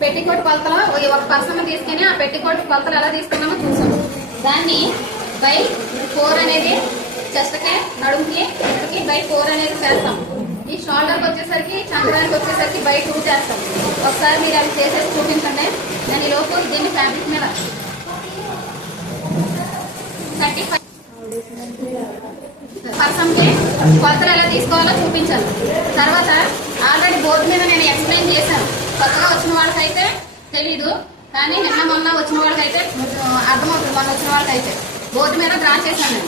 Petticoat కొలతలో ఒక person తీసుకుని ఆ పెట్టికోట్ కొలతలు ఎలా తీసుకున్నామో చూసాం. దాన్ని బై 4 అనేది చెస్ట్కి, నడుముకి, హిప్కి బై 4 అనేది చేస్తాం. ఈ షోల్డర్కి వచ్చేసరికి, చంద్రానికి వచ్చేసరికి బై 2 చేస్తాం. ఒకసారి మీరు అవి చేసేసి చూపించండి. దాని లోపు దీన్ని ఫ్యాబ్రిక్ మీద 35 పర్సన్కి కొలతలు ఎలా తీసుకోవాలో చూపించాను. తర్వాత ఆల్రెడీ బోర్డు మీద నేను ఎక్స్ప్లెయిన్ చేశాను. కొత్తగా వచ్చిన వాళ్ళకైతే తెలీదు, కానీ నిన్న మొన్న వచ్చిన వాళ్ళకైతే అర్థమవుతుంది. మొన్న వచ్చిన వాళ్ళకైతే బోర్డు మీద డ్రా చేశాను.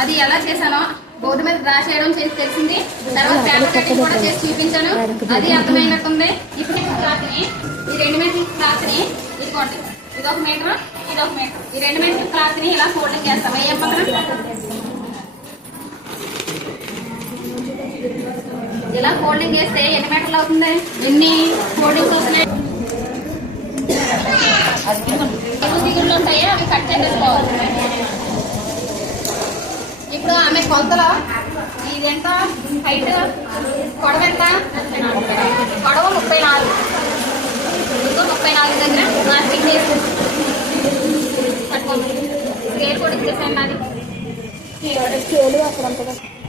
అది ఎలా చేశానో బోర్డు మీద డ్రా చేయడం తెలిసింది. తర్వాత ఫ్యాబ్రిక్ కటింగ్ కూడా చేసి చూపించాను. అది అర్థమైనట్టుంది. ఇప్పుడు క్లాత్ని, ఈ 2 మీటర్ క్లాత్ని ఇదిగోండి, ఇదొక మీటర్, ఇదొక మీటర్, ఈ 2 మీటర్ క్లాత్ని ఇలా ఫోల్డింగ్ చేస్తాం. ఏం పక్కన ఇలా ఫోల్డింగ్ చేస్తే ఎన్ని మీటర్లు అవుతుంది? ఎన్ని ఫోల్డింగ్స్ అవుతున్నాయి? దిగుళ్ళు ఉంటాయో అవి కట్ చేసేసుకోవాలి. ఇప్పుడు ఆమె కొలతలో ఇదెంత హైట్, పొడవ ఎంత? పొడవ 34. 34 దగ్గర మార్కింగ్ చేసి కట్టుకోండి. స్కేల్ కూడా ఇచ్చేసాను. నాది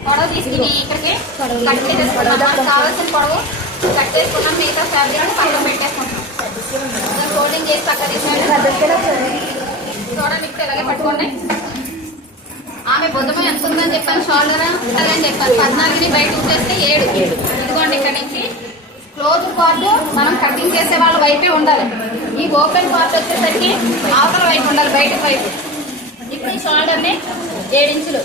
పొడవ తీసుకుని ఇక్కడికి కట్ చేసేసుకున్నాం. కావాల్సిన పొడవు కట్ చేసుకున్నాం. మిగతా ఫ్యాబ్రిక్ పక్కన పెట్టేసుకుంటాం. ఫోల్డింగ్ చేసి పక్క తీసుకోండి. చూడండి, ఇప్పుడు ఇలాగే పట్టుకోండి. ఆమె బుధం ఎంత ఉందని చెప్పాను, షోల్డర్ అని చెప్పాను. 14ని బయటకు చేస్తే 7. ఇదిగోండి, ఇక్కడ నుంచి క్లోజ్ పార్ట్ మనం కటింగ్ చేసే వాళ్ళ వైపే ఉండాలి. ఈ ఓపెన్ పార్ట్ వచ్చేసరికి అవతల వైపు ఉండాలి, బయట వైపు. ఇప్పుడు ఈ షోల్డర్ని 7 ఇంచులు,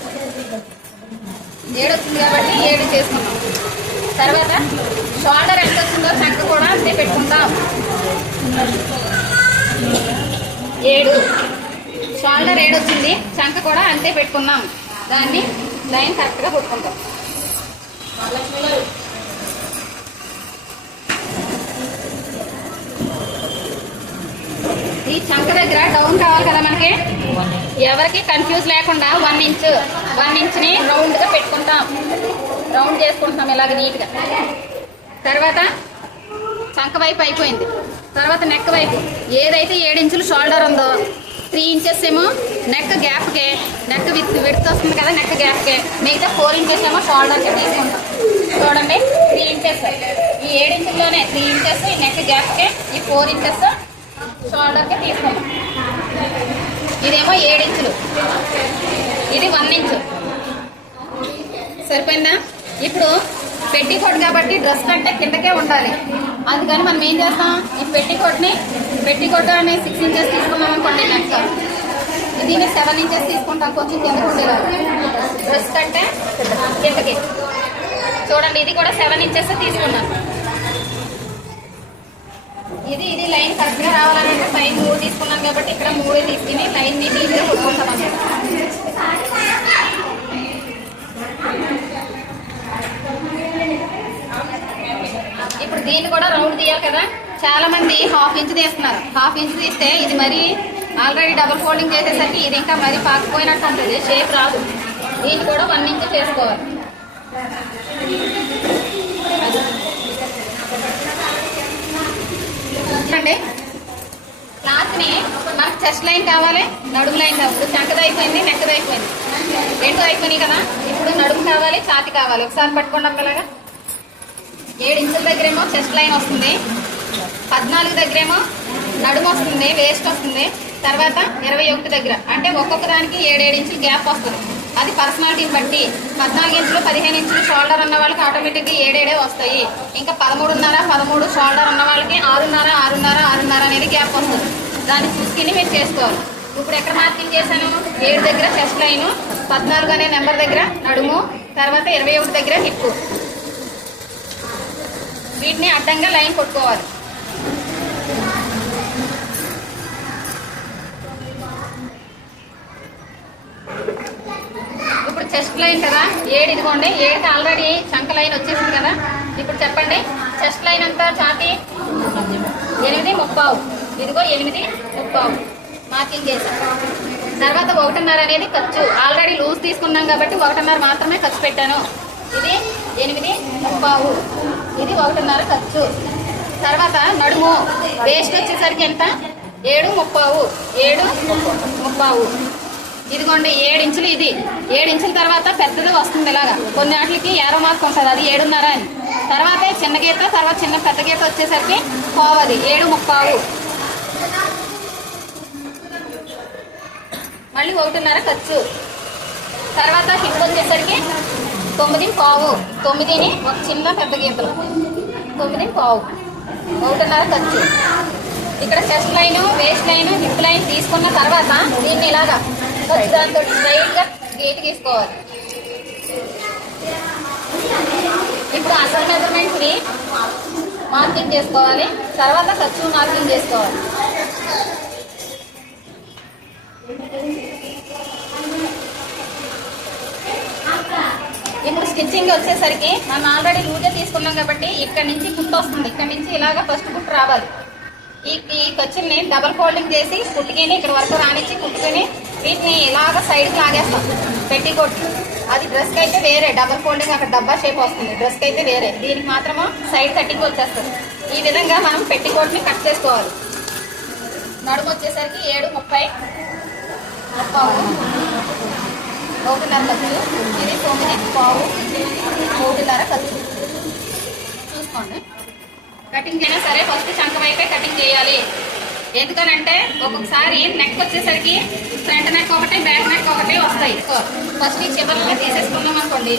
7 వచ్చింది కాబట్టి 7 చేసుకున్నాం. తర్వాత షోల్డర్ ఎంత వచ్చిందో చంక కూడా అంతే పెట్టుకుంటాం. 7 షోల్డర్ 7 వచ్చింది, చంక కూడా అంతే పెట్టుకున్నాం. దాన్ని లైన్ కరెక్ట్గా కొట్టుకుంటాం. ఈ చంక దగ్గర డౌన్ కావాలి కదా మనకి. ఎవరికి కన్ఫ్యూజ్ లేకుండా 1 ఇంచ్ని రౌండ్గా పెట్టుకుంటాం. రౌండ్ చేసుకుంటాం ఇలాగ నీట్గా. తర్వాత చంక వైపు అయిపోయింది. తర్వాత నెక్ వైపు ఏదైతే 7 ఇంచులు షోల్డర్ ఉందో 3 ఇంచెస్ ఏమో నెక్ గ్యాప్కే, నెక్ విడ్త్ వస్తుంది కదా, నెక్ గ్యాప్కే. మిగతా 4 ఇంచెస్ ఏమో షోల్డర్కి తీసుకుంటాం. చూడండి, 3 ఇంచెస్ ఈ 7 ఇంచుల్లోనే 3 ఇంచెస్ ఈ నెక్ గ్యాప్కే, ఈ 4 ఇంచెస్ షోల్డర్కి తీసుకుంటాం. ఇదేమో 7 ఇంచులు, ఇది 1 ఇంచు. సరిపోయిందా? ఇప్పుడు పెట్టికోట్ కాబట్టి డ్రెస్ కంటే కిందకే ఉండాలి. అందుకని మనం ఏం చేస్తాం, ఈ పెట్టికోట్ అని 6 ఇంచెస్ తీసుకున్నాం అనుకోండి. నెక్ దీన్ని 7 ఇంచెస్ తీసుకుంటాం, కొంచెం కిందకు ఉండేలాగా డ్రెస్ కంటే కిందకి. చూడండి, ఇది కూడా 7 ఇంచెస్ తీసుకున్నాం. ఇది లైన్ కరెక్ట్గా రావాలంటే పైన 3 తీసుకున్నాం కాబట్టి ఇక్కడ 3 తీసుకుని లైన్ని నీట్గా కొట్టుకుంటాం అన్నమాట. ఇప్పుడు దీన్ని కూడా రౌండ్ తీయాలి కదా. చాలా మంది 1/2 ఇంచ్ తీస్తున్నారు. 1/2 ఇంచ్ తీస్తే ఇది మరి ఆల్రెడీ డబుల్ ఫోల్డింగ్ చేసేసరికి ఇది ఇంకా మరి పాకపోయినట్టు ఉంటుంది, షేప్ రాదు. దీన్ని కూడా 1 ఇంచ్ చేసుకోవాలి. అంటే క్లాత్ని మనకు చెస్ట్ లైన్ కావాలి, నడుము లైన్ కావాలి. ఇప్పుడు చంకది అయిపోయింది, నెక్కది అయిపోయింది, 2 అయిపోయినాయి కదా. ఇప్పుడు నడుము కావాలి, ఛాతి కావాలి. ఒకసారి పట్టుకోండి అక్కలాగా. 7 ఇంచుల దగ్గరేమో చెస్ట్ లైన్ వస్తుంది, 14 దగ్గరేమో నడుము వస్తుంది, వేస్ట్ వస్తుంది. తర్వాత 21 దగ్గర అంటే ఒక్కొక్క దానికి 7 ఇంచులు గ్యాప్ వస్తుంది. అది పర్సనాలిటీని బట్టి 14 ఇంచులు 15 ఇంచులు షోల్డర్ ఉన్న వాళ్ళకి ఆటోమేటిక్గా 7 వస్తాయి. ఇంకా 13.5 షోల్డర్ ఉన్న వాళ్ళకి 6.5 అనేది గ్యాప్ వస్తుంది. దాన్ని చూసుకుని మీరు చేసుకోవాలి. ఇప్పుడు ఎక్కడ మార్కింగ్ చేశాను, 7 దగ్గర చెస్ట్ లైను, 14 అనే నెంబర్ దగ్గర నడుము, తర్వాత 21 దగ్గర హిప్. వీటిని అడ్డంగా లైన్ కొట్టుకోవాలి. ఇప్పుడు చెస్ట్ లైన్ కదా 7, ఇదిగోండి 7కి ఆల్రెడీ చంక లైన్ వచ్చేసింది కదా. ఇప్పుడు చెప్పండి, చెస్ట్ లైన్ అంతా ఛాతీ 8.35, ఇదిగో 8.35 మార్కింగ్ చేశాం. తర్వాత 1.5 అనేది ఖర్చు. ఆల్రెడీ లూజ్ తీసుకున్నాం కాబట్టి 1.5 మాత్రమే ఖర్చు పెట్టాను. ఇది 8.35, ఇది 1.5 ఖర్చు. తర్వాత నడుము వేస్ట్ వచ్చేసరికి ఎంత 7:30 7:30. ఇదిగోండి 7 ఇంచులు. ఇది 7 ఇంచుల తర్వాత పెద్దది వస్తుంది ఇలాగా. కొన్ని వాటికి ఏరో మార్క్ ఉంటుంది, అది 7:30 అని. తర్వాత చిన్న గీత, తర్వాత పెద్ద గీత వచ్చేసరికి పావది 7:30. మళ్ళీ 1:30 ఖర్చు. తర్వాత హిప్ వచ్చేసరికి 9:15. 9ని ఒక చిన్న పెద్ద గీతలు 9:15. 1:30 ఖర్చు. ఇక్కడ chest line, waist line, hip line తీసుకున్న తర్వాత దీన్ని ఇలాగా దాంతో స్ట్రైట్ గా గీత గీసుకోవాలి. ఇప్పుడు అసలు మెజర్మెంట్ ని మార్కింగ్ చేసుకోవాలి, తర్వాత ఖర్చు మార్కింగ్ చేసుకోవాలి. ఇప్పుడు స్టిచ్చింగ్ వచ్చేసరికి మనం ఆల్రెడీ లూజే తీసుకున్నాం కాబట్టి ఇక్కడ నుంచి కుట్టు వస్తుంది. ఇక్కడ నుంచి ఇలాగ ఫస్ట్ కుట్టు రావాలి. ఈ ఖర్చుల్ని డబల్ ఫోల్డింగ్ చేసి కుట్టుకుని ఇక్కడ వరకు రానిచ్చి కుట్టుకుని వీటిని ఇలాగ సైడ్కి లాగేస్తాం. పెట్టికోట్ అది డ్రెస్కి అయితే వేరే డబల్ ఫోల్డింగ్, అక్కడ డబ్బా షేప్ వస్తుంది. డ్రెస్కి అయితే వేరే, దీనికి మాత్రము సైడ్ కట్టింగ్ వచ్చేస్తుంది. ఈ విధంగా మనం పెట్టికోట్ని కట్ చేసుకోవాలి. నడుము వచ్చేసరికి 7:30. 1:30 ఖర్చు. ఇది 9:15. 1:30 ఖర్చు. చూసుకోండి. కటింగ్ అయినా సరే ఫస్ట్ చంక వైపే కటింగ్ చేయాలి. ఎందుకనంటే ఒక్కొక్కసారి నెక్ వచ్చేసరికి ఫ్రంట్ నెక్ ఒకటి, బ్యాక్ నెక్ ఒకటి వస్తాయి. ఫస్ట్ ఈ చివరిలో తీసేసుకున్నాం అనుకోండి,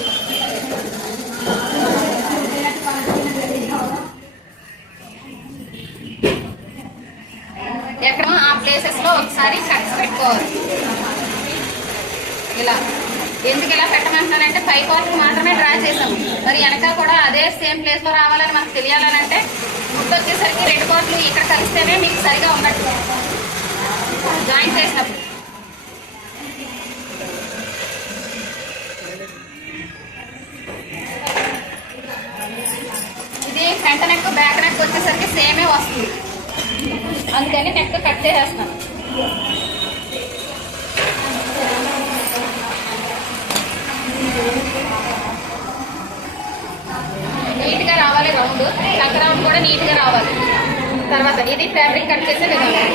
ఎక్కడ ఆ ప్లేసెస్ లో ఒకసారి కట్స్ పెట్టుకోవాలి. ఇలా ఎందుకు ఇలా పెట్టమంటానంటే పై పార్ట్ మాత్రమే డ్రా చేసాము. మరి వెనక కూడా అదే సేమ్ ప్లేస్ లో రావాలని మనకు తెలియాలనంటే ముట్టు వచ్చేసరికి 2 పార్ట్లు ఇక్కడ కలిస్తేనే మీకు సరిగా ఉన్నట్టు జాయింట్ చేసినప్పుడు. ఇది ఫ్రంట్ నెక్, బ్యాక్ నెక్ వచ్చేసరికి సేమే వస్తుంది. అందుకని నెక్ కట్ చేసేస్తాను. నీట్ గా రావాలి రౌండ్, చక్క రౌండ్ కూడా నీట్ గా రావాలి. తర్వాత ఇది ఫ్యాబ్రిక్ కట్ చేసే విధానం.